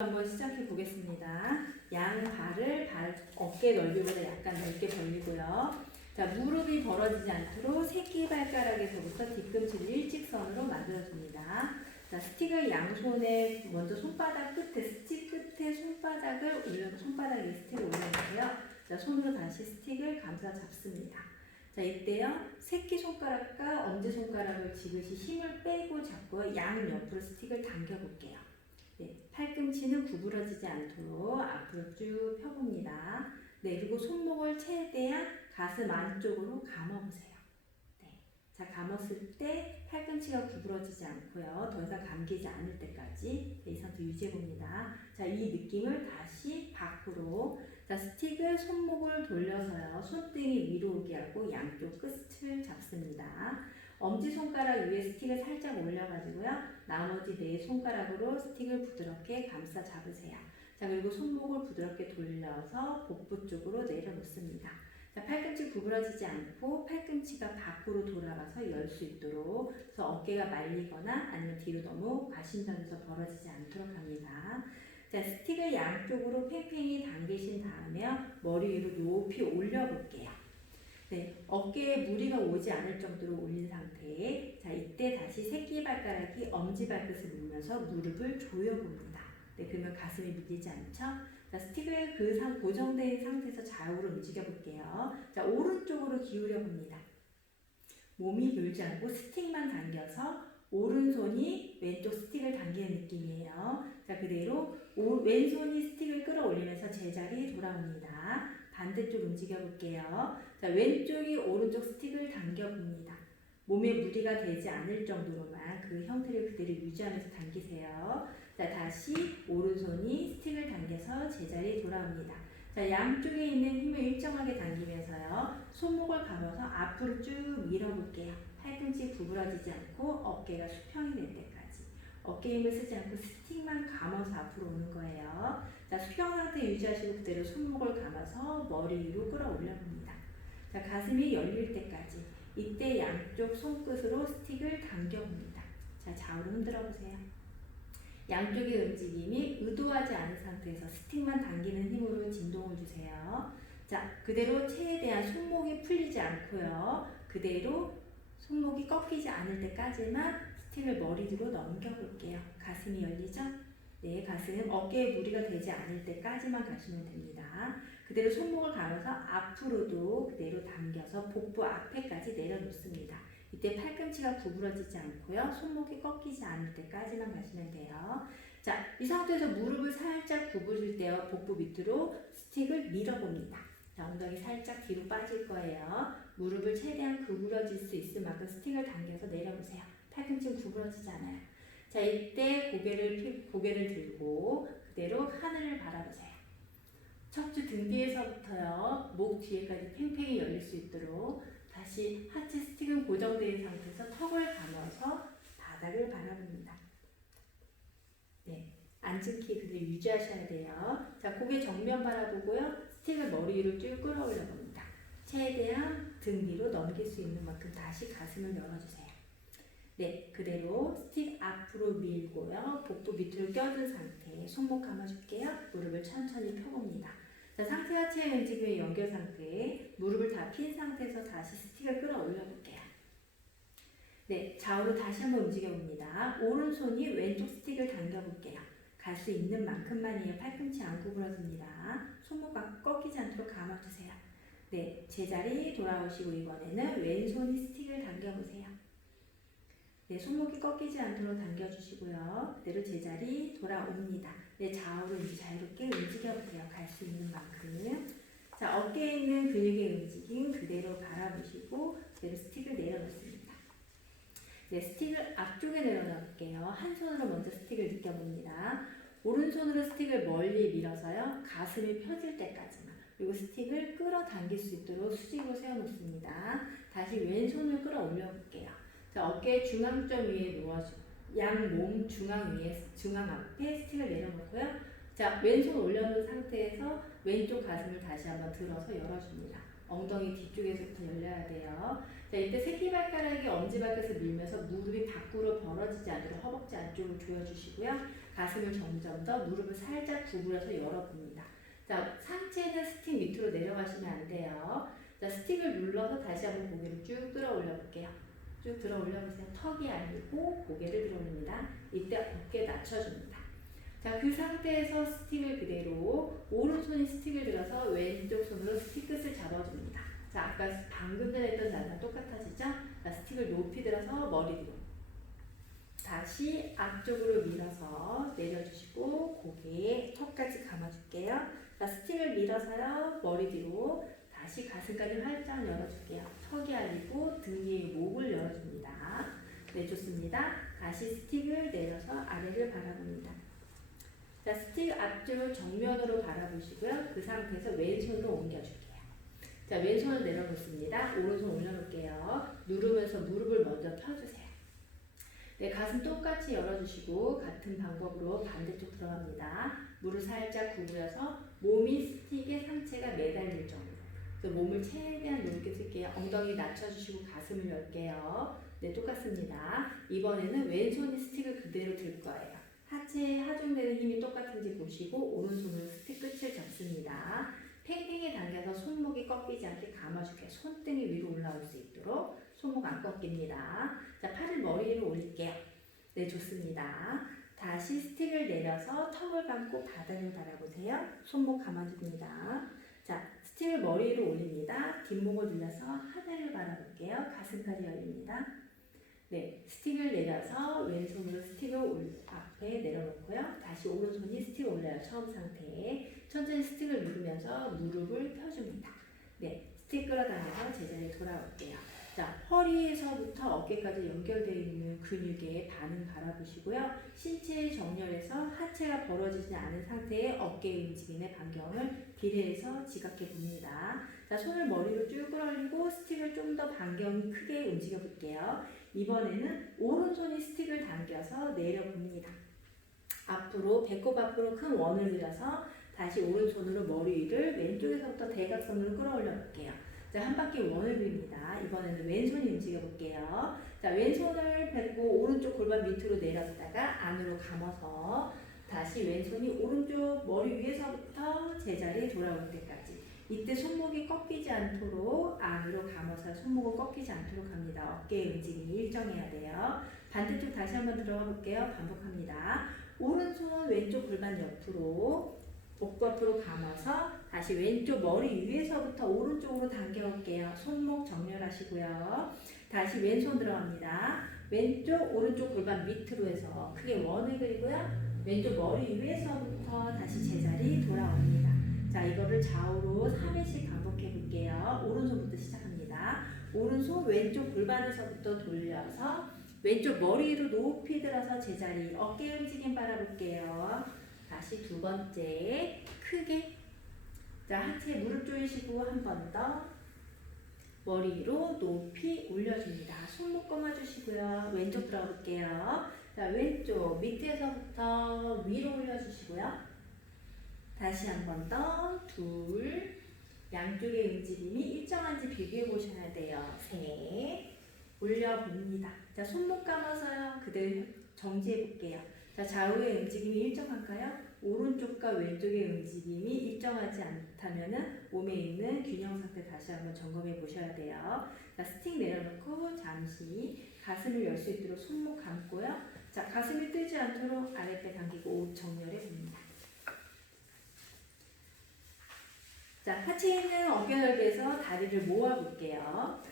한번 시작해 보겠습니다. 양 발을 어깨 넓이보다 약간 넓게 벌리고요. 자, 무릎이 벌어지지 않도록 새끼발가락에서부터 뒤꿈치를 일직선으로 만들어줍니다. 자, 스틱을 양손에 먼저 손바닥 끝에, 스틱 끝에 손바닥을 올려, 손바닥 위 스틱을 올려주세요. 자, 손으로 다시 스틱을 감싸 잡습니다. 자, 이때요, 새끼손가락과 엄지손가락을 지그시 힘을 빼고 잡고 양 옆으로 스틱을 당겨볼게요. 네, 팔꿈치는 구부러지지 않도록 앞으로 쭉 펴봅니다. 네, 그리고 손목을 최대한 가슴 안쪽으로 감아보세요. 네, 자, 감았을 때 팔꿈치가 구부러지지 않고요. 더 이상 감기지 않을 때까지 이 상태 유지해봅니다. 자, 이 느낌을 다시 밖으로. 자, 스틱을 손목을 돌려서요. 손등이 위로 오게 하고 양쪽 끝을 잡습니다. 엄지손가락 위에 스틱을 살짝 올려가지고요. 나머지 네 손가락으로 스틱을 부드럽게 감싸 잡으세요. 자, 그리고 손목을 부드럽게 돌려서 복부 쪽으로 내려놓습니다. 자, 팔꿈치 구부러지지 않고 팔꿈치가 밖으로 돌아가서 열 수 있도록, 그래서 어깨가 말리거나 아니면 뒤로 너무 과신전에서 벌어지지 않도록 합니다. 자, 스틱을 양쪽으로 팽팽히 당기신 다음에 머리 위로 높이 올려볼게요. 네, 어깨에 무리가 오지 않을 정도로 올린 상태에, 자, 이때 다시 새끼발가락이 엄지발끝을 물면서 무릎을 조여봅니다. 네, 그러면 가슴이 밀리지 않죠? 자, 스틱을 고정된 상태에서 좌우로 움직여 볼게요. 자, 오른쪽으로 기울여 봅니다. 몸이 돌지 않고 스틱만 당겨서 오른손이 왼쪽 스틱을 당기는 느낌이에요. 자, 그대로 왼손이 스틱을 끌어올리면서 제자리 돌아옵니다. 반대쪽 움직여 볼게요. 자, 왼쪽이 오른쪽 스틱을 당겨봅니다. 몸에 무리가 되지 않을 정도로만 그 형태를 그대로 유지하면서 당기세요. 자, 다시 오른손이 스틱을 당겨서 제자리에 돌아옵니다. 자, 양쪽에 있는 힘을 일정하게 당기면서요. 손목을 감아서 앞으로 쭉 밀어볼게요. 팔꿈치 구부러지지 않고 어깨가 수평이 될 때까지. 어깨 힘을 쓰지 않고 스틱만 감아서 앞으로 오는 거예요. 자, 수평 상태 유지하시고 그대로 손목을 감아서 머리 위로 끌어올려 봅니다. 자, 가슴이 열릴 때까지. 이때 양쪽 손끝으로 스틱을 당겨 봅니다. 자, 좌우로 흔들어 보세요. 양쪽의 움직임이 의도하지 않은 상태에서 스틱만 당기는 힘으로 진동을 주세요. 자, 그대로 최대한 손목이 풀리지 않고요. 그대로 손목이 꺾이지 않을 때까지만 스틱을 머리 뒤로 넘겨볼게요. 가슴이 열리죠? 네, 가슴, 어깨에 무리가 되지 않을 때까지만 가시면 됩니다. 그대로 손목을 감아서 앞으로도 그대로 당겨서 복부 앞에까지 내려놓습니다. 이때 팔꿈치가 구부러지지 않고요. 손목이 꺾이지 않을 때까지만 가시면 돼요. 자, 이 상태에서 무릎을 살짝 구부릴 때요. 복부 밑으로 스틱을 밀어봅니다. 자, 엉덩이 살짝 뒤로 빠질 거예요. 무릎을 최대한 구부러질 수 있을 만큼 스틱을 당겨서 내려보세요. 팔꿈치는 구부러지지 않아요. 자, 이때 고개를 들고 그대로 하늘을 바라보세요. 척추 등 뒤에서부터요. 목 뒤에까지 팽팽히 열릴 수 있도록 다시 하체 스틱은 고정된 상태에서 턱을 감아서 바닥을 바라봅니다. 네, 앉은 키 그대로 유지하셔야 돼요. 자, 고개 정면 바라보고요. 스틱을 머리 위로 쭉 끌어올려 봅니다. 최대한 등 뒤로 넘길 수 있는 만큼 다시 가슴을 열어주세요. 네, 그대로 스틱 앞으로 밀고요. 복부 밑으로 껴든 상태. 손목 감아줄게요. 무릎을 천천히 펴봅니다. 자, 상체 하체 움직임의 연결 상태에 무릎을 다 핀 상태에서 다시 스틱을 끌어올려 볼게요. 네, 좌우로 다시 한번 움직여 봅니다. 오른손이 왼쪽 스틱을 당겨 볼게요. 갈 수 있는 만큼만이에요. 팔꿈치 안 구부러집니다. 손목 꺾이지 않도록 감아주세요. 네, 제자리 돌아오시고 이번에는 왼손이 스틱을 당겨보세요. 네, 손목이 꺾이지 않도록 당겨주시고요. 그대로 제자리 돌아옵니다. 네, 좌우로 이제 자유롭게 움직여보세요. 갈 수 있는 만큼. 자, 어깨에 있는 근육의 움직임 그대로 바라보시고 그대로 스틱을 내려놓습니다. 네, 스틱을 앞쪽에 내려놓을게요. 한 손으로 먼저 스틱을 느껴봅니다. 오른손으로 스틱을 멀리 밀어서요. 가슴이 펴질 때까지만. 그리고 스틱을 끌어당길 수 있도록 수직으로 세워놓습니다. 다시 왼손을 끌어올려 볼게요. 자, 어깨 중앙점 위에 놓아주고 양 몸 중앙 앞에 스틱을 내려놓고요. 자, 왼손 올려놓은 상태에서 왼쪽 가슴을 다시 한번 들어서 열어줍니다. 엉덩이 뒤쪽에서부터 열려야 돼요. 자, 이때 새끼발가락이 엄지발끝을 밀면서 무릎이 밖으로 벌어지지 않도록 허벅지 안쪽을 조여주시고요. 가슴을 점점 더 무릎을 살짝 구부려서 열어봅니다. 자, 상체는 스틱 밑으로 내려가시면 안 돼요. 자, 스틱을 눌러서 다시 한번 고개를 쭉 들어 올려볼게요. 쭉 들어 올려보세요. 턱이 아니고 고개를 들어 올립니다. 이때 어깨 낮춰줍니다. 자, 그 상태에서 스틱을 그대로 오른손이 스틱을 들어서 왼쪽 손으로 스틱 끝을 잡아줍니다. 자, 아까 방금 전에 했던 단상 똑같아지죠? 자, 스틱을 높이 들어서 머리 뒤로 다시 앞쪽으로 밀어서 내려주시고 고개 턱까지 감아줄게요. 자, 스틱을 밀어서요 머리 뒤로 다시 가슴까지 활짝 열어줄게요. 턱이 아니고 등 뒤에 목을 열어줍니다. 네, 좋습니다. 다시 스틱을 내려서 아래를 바라봅니다. 자, 스틱 앞쪽을 정면으로 바라보시고요. 그 상태에서 왼손으로 옮겨줄게요. 자, 왼손을 내려놓습니다. 오른손 올려놓을게요. 누르면서 무릎을 먼저 펴주세요. 네, 가슴 똑같이 열어주시고 같은 방법으로 반대쪽 들어갑니다. 무릎 살짝 구부려서 몸이 스틱에 상체가 매달릴 정도. 그래서 몸을 최대한 넓게 쓸게요. 엉덩이 낮춰주시고 가슴을 열게요. 네, 똑같습니다. 이번에는 왼손이 스틱을 그대로 들 거예요. 하체에 하중되는 힘이 똑같은지 보시고 오른손으로 스틱 끝을 잡습니다. 팽팽히 당겨서 손목이 꺾이지 않게 감아줄게요. 손등이 위로 올라올 수 있도록 손목 안 꺾입니다. 자, 팔을 머리 위로 올릴게요. 네, 좋습니다. 다시 스틱을 내려서 턱을 감고 바닥을 바라보세요. 손목 감아줍니다. 자, 스틱을 머리 위로 올립니다. 뒷목을 들려서 하늘을 바라볼게요. 가슴까지 열립니다. 네, 스틱을 내려서 왼손으로 스틱을 앞에 내려놓고요. 다시 오른손이 스틱을 올려요. 처음 상태에 천천히 스틱을 누르면서 무릎을 펴줍니다. 네, 스틱 끌어당겨서 제자리에 돌아올게요. 자, 허리에서부터 어깨까지 연결되어 있는 근육의 반응 바라보시고요. 신체의 정렬에서 하체가 벌어지지 않은 상태의 어깨 움직임의 반경을 비례해서 지각해 봅니다. 자, 손을 머리로 쭉 끌어올리고 스틱을 좀 더 반경이 크게 움직여 볼게요. 이번에는 오른손이 스틱을 당겨서 내려봅니다. 앞으로 배꼽 앞으로 큰 원을 그려서 다시 오른손으로 머리 위를 왼쪽에서부터 대각선으로 끌어올려 볼게요. 자, 한 바퀴 원을 그립니다. 이번에는 왼손이 움직여 볼게요. 자, 왼손을 뱉고 오른쪽 골반 밑으로 내렸다가 안으로 감아서 다시 왼손이 오른쪽 머리 위에서부터 제자리에 돌아올 때까지. 이때 손목이 꺾이지 않도록 안으로 감아서 손목을 꺾이지 않도록 합니다. 어깨의 움직임이 일정해야 돼요. 반대쪽 다시 한번 들어가 볼게요. 반복합니다. 오른손 왼쪽 골반 옆으로 복부 앞으로 감아서 다시 왼쪽 머리 위에서부터 오른쪽으로 당겨올게요. 손목 정렬하시고요. 다시 왼손 들어갑니다. 왼쪽 오른쪽 골반 밑으로 해서 크게 원을 그리고요. 왼쪽 머리 위에서부터 다시 제자리 돌아옵니다. 자, 이거를 좌우로 3회씩 반복해 볼게요. 오른손부터 시작합니다. 오른손 왼쪽 골반에서부터 돌려서 왼쪽 머리로 높이 들어서 제자리 어깨 움직임 바라볼게요. 다시 두 번째 크게. 자, 하체 무릎 조이시고 한 번 더 머리로 높이 올려줍니다. 손목 감아주시고요. 왼쪽 들어가 볼게요. 자, 왼쪽 밑에서부터 위로 올려주시고요. 다시 한 번 더 둘. 양쪽의 움직임이 일정한지 비교해 보셔야 돼요. 셋. 올려봅니다. 자, 손목 감아서요. 그대로 정지해 볼게요. 자, 좌우의 움직임이 일정한가요? 오른쪽과 왼쪽의 움직임이 일정하지 않다면 몸에 있는 균형 상태 다시 한번 점검해 보셔야 돼요. 자, 스틱 내려놓고 잠시 가슴을 열 수 있도록 손목 감고요. 자, 가슴이 뜨지 않도록 아랫배 당기고 옷 정렬해 봅니다. 자, 하체에 있는 어깨 넓이에서 다리를 모아 볼게요.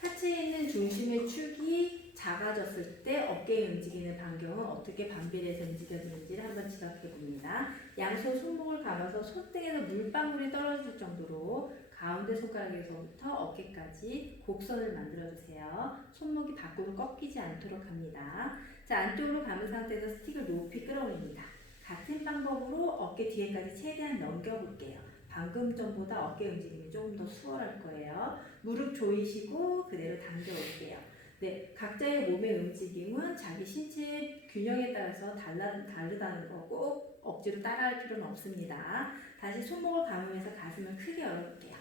하체에 있는 중심의 축이 작아졌을 때 어깨에 움직이는 반경은 어떻게 반비례해서 움직여지는지를 한번 지각해 봅니다. 양손 손목을 감아서 손등에서 물방울이 떨어질 정도로 가운데 손가락에서부터 어깨까지 곡선을 만들어 주세요. 손목이 밖으로 꺾이지 않도록 합니다. 자, 안쪽으로 감은 상태에서 스틱을 높이 끌어올립니다. 같은 방법으로 어깨 뒤에까지 최대한 넘겨볼게요. 방금 전보다 어깨 움직임이 조금 더 수월할 거예요. 무릎 조이시고 그대로 당겨올게요. 네, 각자의 몸의 움직임은 자기 신체 균형에 따라서 다르다는 거 꼭 억지로 따라할 필요는 없습니다. 다시 손목을 감으면서 가슴을 크게 열어볼게요.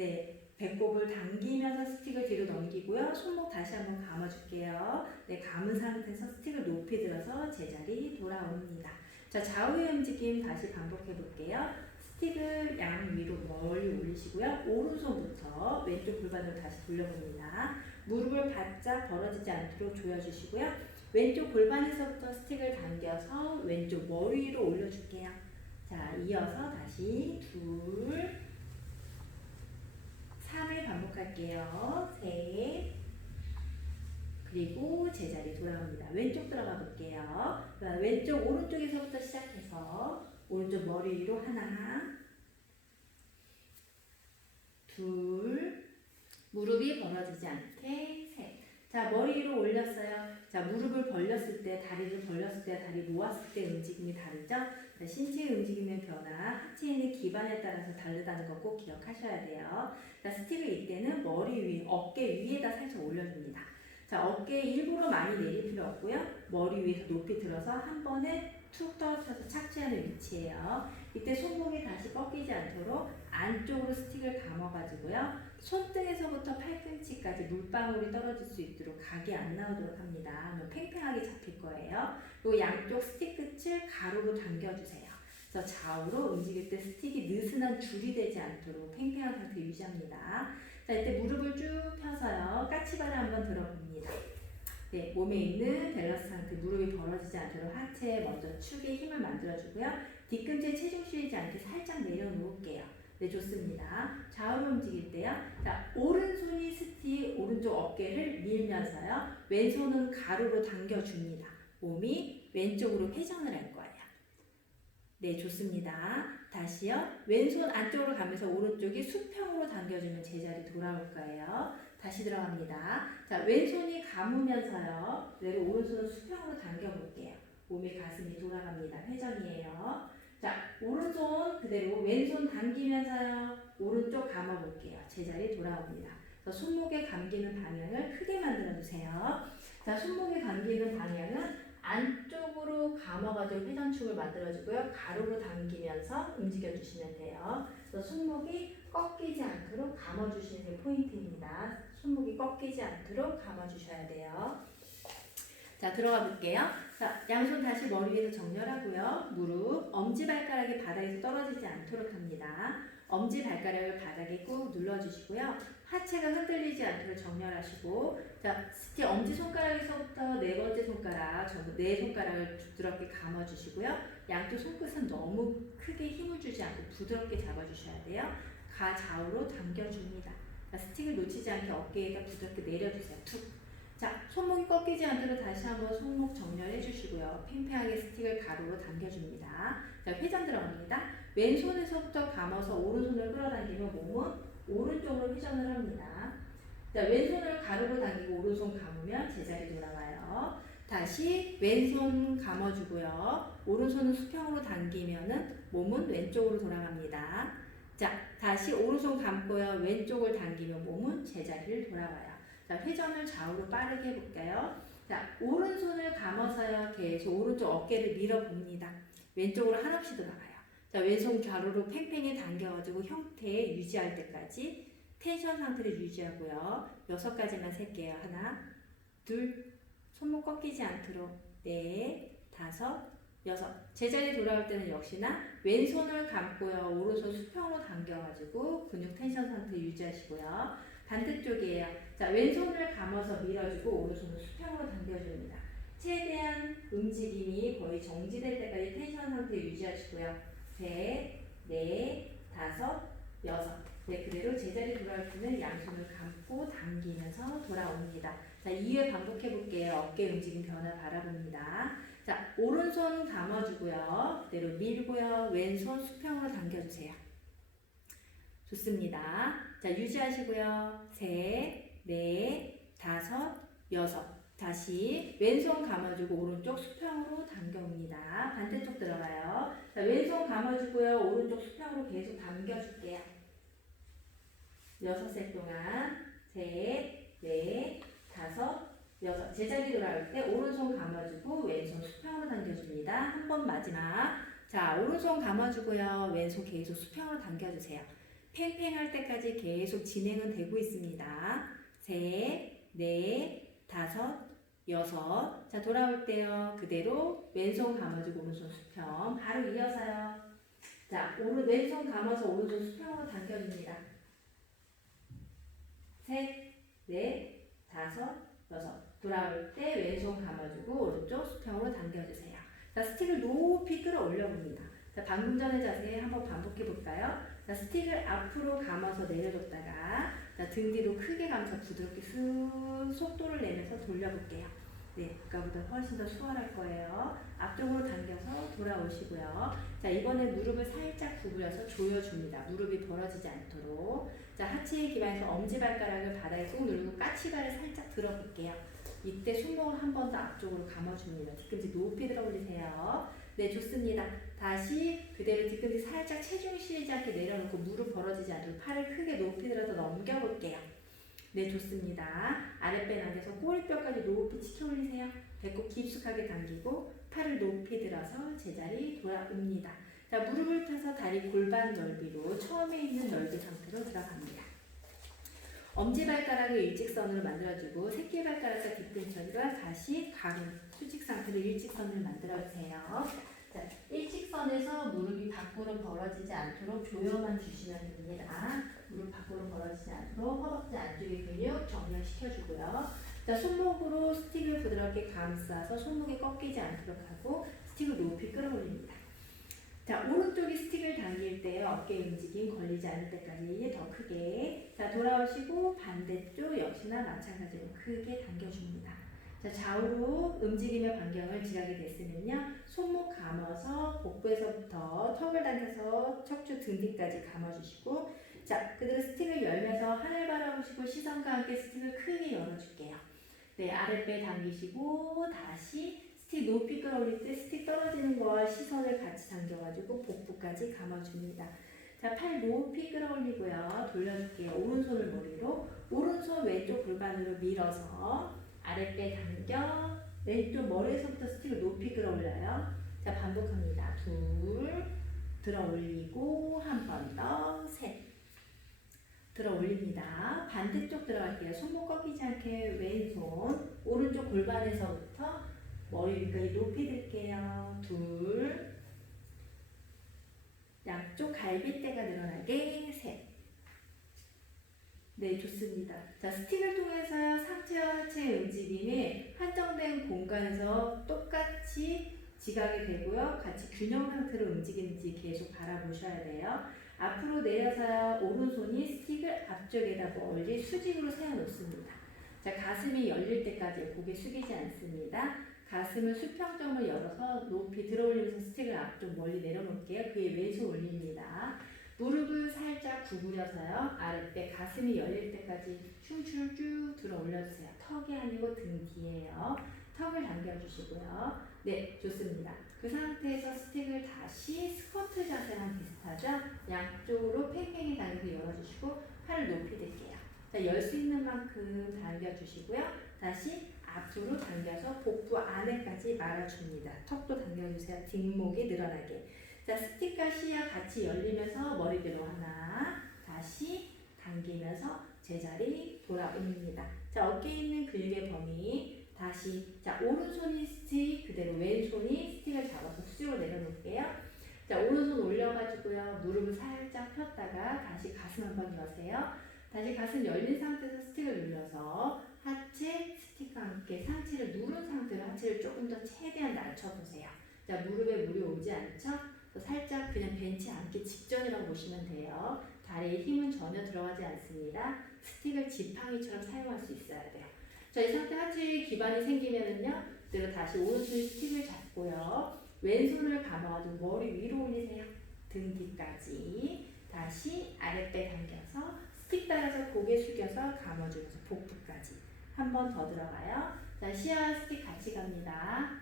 네, 배꼽을 당기면서 스틱을 뒤로 넘기고요. 손목 다시 한번 감아줄게요. 네, 감은 상태에서 스틱을 높이 들어서 제자리 돌아옵니다. 자, 좌우의 움직임 다시 반복해 볼게요. 스틱을 양 위로 멀리 올리시고요. 오른손부터 왼쪽 골반으로 다시 돌려봅니다. 무릎을 바짝 벌어지지 않도록 조여주시고요. 왼쪽 골반에서부터 스틱을 당겨서 왼쪽 머리 위로 올려줄게요. 자, 이어서 다시 2, 3을 반복할게요. 3, 그리고 제자리 돌아옵니다. 왼쪽 들어가 볼게요. 왼쪽 오른쪽에서부터 시작해서 오른쪽 머리 위로 하나, 둘, 무릎이 벌어지지 않게 셋. 자, 머리 위로 올렸어요. 자, 무릎을 벌렸을 때, 다리를 벌렸을 때, 다리 모았을 때 움직임이 다르죠? 자, 신체의 움직임의 변화, 하체에 있는 기반에 따라서 다르다는 거 꼭 기억하셔야 돼요. 자, 스틱을 이때는 머리 위, 어깨 위에다 살짝 올려줍니다. 자, 어깨 일부러 많이 내릴 필요 없고요. 머리 위에서 높이 들어서 한 번에 툭 떨어져서 착지하는 위치예요. 이때 손목이 다시 꺾이지 않도록 안쪽으로 스틱을 감아가지고요. 손등에서부터 팔꿈치까지 물방울이 떨어질 수 있도록 각이 안 나오도록 합니다. 팽팽하게 잡힐 거예요. 그리고 양쪽 스틱 끝을 가로로 당겨주세요. 그래서 좌우로 움직일 때 스틱이 느슨한 줄이 되지 않도록 팽팽한 상태 유지합니다. 자, 이때 무릎을 쭉 펴서요. 까치발을 한번 들어봅니다. 네, 몸에 있는 밸런스 상태, 무릎이 벌어지지 않도록 하체에 먼저 축에 힘을 만들어주고요. 뒤꿈치에 체중 실리지 않게 살짝 내려놓을게요. 네, 좋습니다. 좌우로 움직일 때요. 자, 오른손이 스틱, 오른쪽 어깨를 밀면서요. 왼손은 가로로 당겨줍니다. 몸이 왼쪽으로 회전을 할 거예요. 네, 좋습니다. 다시요. 왼손 안쪽으로 가면서 오른쪽이 수평으로 당겨주면 제자리 돌아올 거예요. 다시 들어갑니다. 자, 왼손이 감으면서요. 그대로 오른손은 수평으로 당겨볼게요. 몸이 가슴이 돌아갑니다. 회전이에요. 자, 오른손 그대로 왼손 당기면서요. 오른쪽 감아볼게요. 제자리 돌아옵니다. 손목에 감기는 방향을 크게 만들어주세요. 자, 손목에 감기는 방향은 안쪽으로 감아가지고 회전축을 만들어주고요. 가로로 당기면서 움직여주시면 돼요. 손목이 꺾이지 않도록 감아주시는 게 포인트입니다. 손목이 꺾이지 않도록 감아주셔야 돼요. 자, 들어가 볼게요. 자, 양손 다시 머리 위에서 정렬하고요. 무릎, 엄지발가락이 바닥에서 떨어지지 않도록 합니다. 엄지발가락을 바닥에 꾹 눌러주시고요. 하체가 흔들리지 않도록 정렬하시고, 자, 스틱 엄지손가락에서부터 네 번째 손가락, 전부 네 손가락을 부드럽게 감아주시고요. 양쪽 손끝은 너무 크게 힘을 주지 않고 부드럽게 잡아주셔야 돼요. 가 좌우로 당겨줍니다. 자, 스틱을 놓치지 않게 어깨에다 부드럽게 내려주세요. 툭. 자, 손목이 꺾이지 않도록 다시 한번 손목 정렬해 주시고요. 팽팽하게 스틱을 가로로 당겨줍니다. 자, 회전 들어갑니다. 왼손에서부터 감아서 오른손을 끌어당기면 몸은 오른쪽으로 회전을 합니다. 자, 왼손을 가로로 당기고 오른손 감으면 제자리 돌아와요. 다시 왼손 감아주고요. 오른손은 수평으로 당기면은 몸은 왼쪽으로 돌아갑니다. 자, 다시 오른손 감고요. 왼쪽을 당기면 몸은 제자리를 돌아와요. 자, 회전을 좌우로 빠르게 해볼까요? 자, 오른손을 감아서요. 계속 오른쪽 어깨를 밀어봅니다. 왼쪽으로 한없이 돌아가요. 자, 왼손 좌우로 팽팽히 당겨가지고 형태 유지할 때까지 텐션 상태를 유지하고요. 6가지만 셀게요. 하나, 둘, 손목 꺾이지 않도록 넷, 다섯, 여섯. 제자리 돌아올 때는 역시나 왼손을 감고요. 오른손 수평으로 당겨가지고 근육 텐션 상태 유지하시고요. 반대쪽이에요. 자, 왼손을 감아서 밀어주고 오른손을 수평으로 당겨줍니다. 최대한 움직임이 거의 정지될 때까지 텐션 상태 유지하시고요. 셋, 넷, 다섯, 여섯. 네, 그대로 제자리 돌아올 때는 양손을 감고 당기면서 돌아옵니다. 자, 2회 반복해 볼게요. 어깨 움직임 변화 바라봅니다. 자, 오른손 감아주고요. 그대로 밀고요. 왼손 수평으로 당겨주세요. 좋습니다. 자, 유지하시고요. 셋, 넷, 다섯, 여섯. 다시 왼손 감아주고 오른쪽 수평으로 당겨옵니다. 반대쪽 들어가요. 자, 왼손 감아주고요. 오른쪽 수평으로 계속 당겨줄게요. 6세 동안 셋, 넷, 다섯, 여섯. 제자리 돌아올 때 오른손 감아주고 왼손 수평으로 당겨줍니다. 한 번 마지막. 자, 오른손 감아주고요. 왼손 계속 수평으로 당겨주세요. 팽팽할 때까지 계속 진행은 되고 있습니다. 셋, 넷, 다섯, 여섯. 자, 돌아올 때요. 그대로 왼손 감아주고 오른손 수평. 바로 이어서요. 자, 왼손 감아서 오른손 수평으로 당겨줍니다. 셋, 넷, 다섯, 여섯. 돌아올 때 왼손 감아주고 오른쪽 수평으로 당겨주세요. 자, 스틱을 높이 끌어올려 봅니다. 자, 방금 전의 자세 한번 반복해 볼까요? 자, 스틱을 앞으로 감아서 내려줬다가 자, 등 뒤로 크게 감아서 부드럽게 쑥 속도를 내면서 돌려볼게요. 네, 아까보다 훨씬 더 수월할 거예요. 앞쪽으로 당겨서 돌아오시고요. 자, 이번에 무릎을 살짝 구부려서 조여줍니다. 무릎이 벌어지지 않도록. 자, 하체에 기반해서 엄지발가락을 바닥에 꾹 누르고 까치발을 살짝 들어볼게요. 이때 손목을 한 번 더 앞쪽으로 감아줍니다. 뒤꿈치 높이 들어 올리세요. 네, 좋습니다. 다시 그대로 뒤꿈치 살짝 체중이 실리지 않게 내려놓고 무릎 벌어지지 않도록 팔을 크게 높이 들어서 넘겨볼게요. 네, 좋습니다. 아랫배 당겨서 꼬리뼈까지 높이 치켜 올리세요. 배꼽 깊숙하게 당기고 팔을 높이 들어서 제자리 돌아옵니다. 자, 무릎을 펴서 다리 골반 넓이로 처음에 있는 넓이 상태로 들어갑니다. 엄지발가락을 일직선으로 만들어주고 새끼발가락과 뒤꿈치가 다시 가른 수직 상태로 일직선을 만들어주세요. 자, 일직선에서 무릎이 밖으로 벌어지지 않도록 조여만 주시면 됩니다. 무릎 밖으로 벌어지지 않도록 허벅지 안쪽의 근육 정렬시켜주고요. 자, 손목으로 스틱을 부드럽게 감싸서 손목이 꺾이지 않도록 하고 스틱을 높이 끌어올립니다. 자, 오른쪽이 스틱을 당길 때 어깨 움직임 걸리지 않을 때까지 더 크게. 자, 돌아오시고 반대쪽 역시나 마찬가지로 크게 당겨줍니다. 자, 좌우로 움직임의 반경을 지하게 됐으면요. 손목 감아서 복부에서부터 턱을 당겨서 척추 등 뒤까지 감아주시고 자, 그대로 스틱을 열면서 하늘 바라보시고 시선과 함께 스틱을 크게 열어줄게요. 네, 아랫배 당기시고 다시 스틱 높이 끌어올릴 때 스틱 떨어지는 거와 시선을 같이 당겨가지고 복부까지 감아줍니다. 자, 팔 높이 끌어올리고요. 돌려줄게요. 오른손을 머리로 오른손 왼쪽 골반으로 밀어서 아랫배 당겨 왼쪽 머리에서부터 스틱을 높이 끌어올려요. 자, 반복합니다. 둘 들어올리고 한 번 더 셋 들어올립니다. 반대쪽 들어갈게요. 손목 꺾이지 않게 왼손 오른쪽 골반에서부터 머리 위까지 높이 들게요. 둘 양쪽 갈비대가 늘어나게 셋. 네, 좋습니다. 자, 스틱을 통해서 상체와 하체의 움직임이 한정된 공간에서 똑같이 지각이 되고요. 같이 균형 상태로 움직이는지 계속 바라보셔야 돼요. 앞으로 내려서 오른손이 스틱을 앞쪽에다 멀리 수직으로 세워놓습니다. 자, 가슴이 열릴 때까지 고개 숙이지 않습니다. 가슴을 수평점을 열어서 높이 들어올리면서 스틱을 앞쪽 멀리 내려놓을게요. 그에 왼손 올립니다. 무릎을 살짝 구부려서요. 아랫배 가슴이 열릴 때까지 춤추를 쭉 들어 올려주세요. 턱이 아니고 등 뒤에요. 턱을 당겨주시고요. 네, 좋습니다. 그 상태에서 스틱을 다시 스쿼트 자세랑 비슷하죠? 양쪽으로 팽팽히 당겨서 열어주시고 팔을 높이 들게요. 자, 열 수 있는 만큼 당겨주시고요. 다시 앞으로 당겨서 복부 안에까지 말아줍니다. 턱도 당겨주세요. 뒷목이 늘어나게. 자, 스틱과 시야 같이 열리면서 머리대로 하나, 다시 당기면서 제자리 돌아옵니다. 자, 어깨에 있는 근육의 범위 다시. 자, 오른손이 스틱 그대로 왼손이 스틱을 잡아서 수직으로 내려놓을게요. 자, 오른손 올려가지고요. 무릎을 살짝 폈다가 다시 가슴 한번 여세요. 다시 가슴 열린 상태에서 스틱을 눌러서 하체 스틱과 함께 상체를 누른 상태로 하체를 조금 더 최대한 낮춰보세요. 자, 무릎에 무리 오지 않죠? 살짝 그냥 벤치 앉기 직전이라고 보시면 돼요. 다리에 힘은 전혀 들어가지 않습니다. 스틱을 지팡이처럼 사용할 수 있어야 돼요. 자, 이 상태 하체에 기반이 생기면은요, 그대로 다시 오른손이 스틱을 잡고요. 왼손을 감아가지고 머리 위로 올리세요. 등 뒤까지. 다시 아랫배 당겨서 스틱 따라서 고개 숙여서 감아주면서 복부까지. 한 번 더 들어가요. 자, 시야와 스틱 같이 갑니다.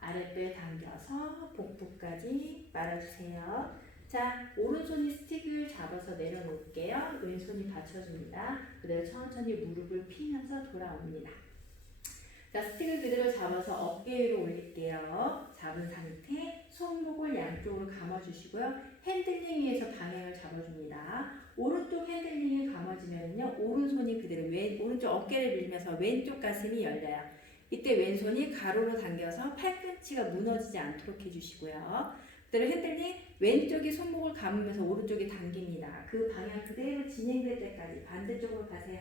아랫배 당겨서 복부까지 말아주세요. 자, 오른손이 스틱을 잡아서 내려놓을게요. 왼손이 받쳐줍니다. 그대로 천천히 무릎을 피면서 돌아옵니다. 자, 스틱을 그대로 잡아서 어깨 위로 올릴게요. 잡은 상태, 손목을 손목을 양쪽으로 감아주시고요. 핸들링 위에서 방향을 잡아줍니다. 오른쪽 핸들링이 감아지면요, 오른손이 그대로 오른쪽 어깨를 밀면서 왼쪽 가슴이 열려요. 이때 왼손이 가로로 당겨서 팔꿈치가 무너지지 않도록 해주시고요. 그대로 핸들링 왼쪽이 손목을 감으면서 오른쪽이 당깁니다. 그 방향 그대로 진행될 때까지 반대쪽으로 가세요.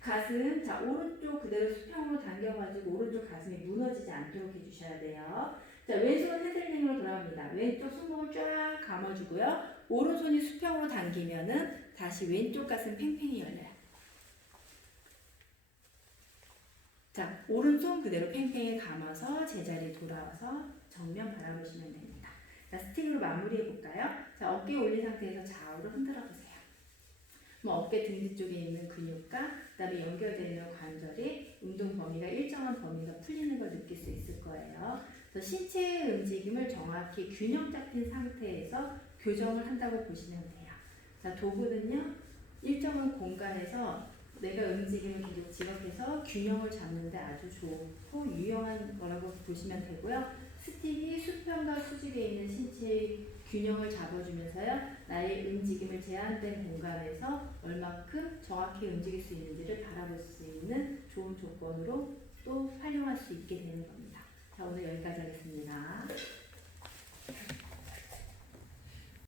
가슴, 자 오른쪽 그대로 수평으로 당겨가지고 오른쪽 가슴이 무너지지 않도록 해주셔야 돼요. 자 왼손 핸들링으로 돌아옵니다. 왼쪽 손목을 쫙 감아주고요. 오른손이 수평으로 당기면은 다시 왼쪽 가슴 팽팽히 열려요. 자 오른손 그대로 팽팽히 감아서 제자리 돌아와서 정면 바라보시면 됩니다. 자 스틱으로 마무리해 볼까요? 자 어깨 올린 상태에서 좌우로 흔들어 보세요. 어깨 등 뒤쪽에 있는 근육과 그다음에 연결되어 있는 관절이 운동 범위가 일정한 범위가 풀리는 걸 느낄 수 있을 거예요. 그래서 신체의 움직임을 정확히 균형 잡힌 상태에서 교정을 한다고 보시면 돼요. 자 도구는요 일정한 공간에서 내가 움직임을 계속 지각해서 균형을 잡는데 아주 좋고 유용한 거라고 보시면 되고요. 스틱이 수평과 수직에 있는 신체의 균형을 잡아주면서요. 나의 움직임을 제한된 공간에서 얼마큼 정확히 움직일 수 있는지를 바라볼 수 있는 좋은 조건으로 또 활용할 수 있게 되는 겁니다. 자, 오늘 여기까지 하겠습니다.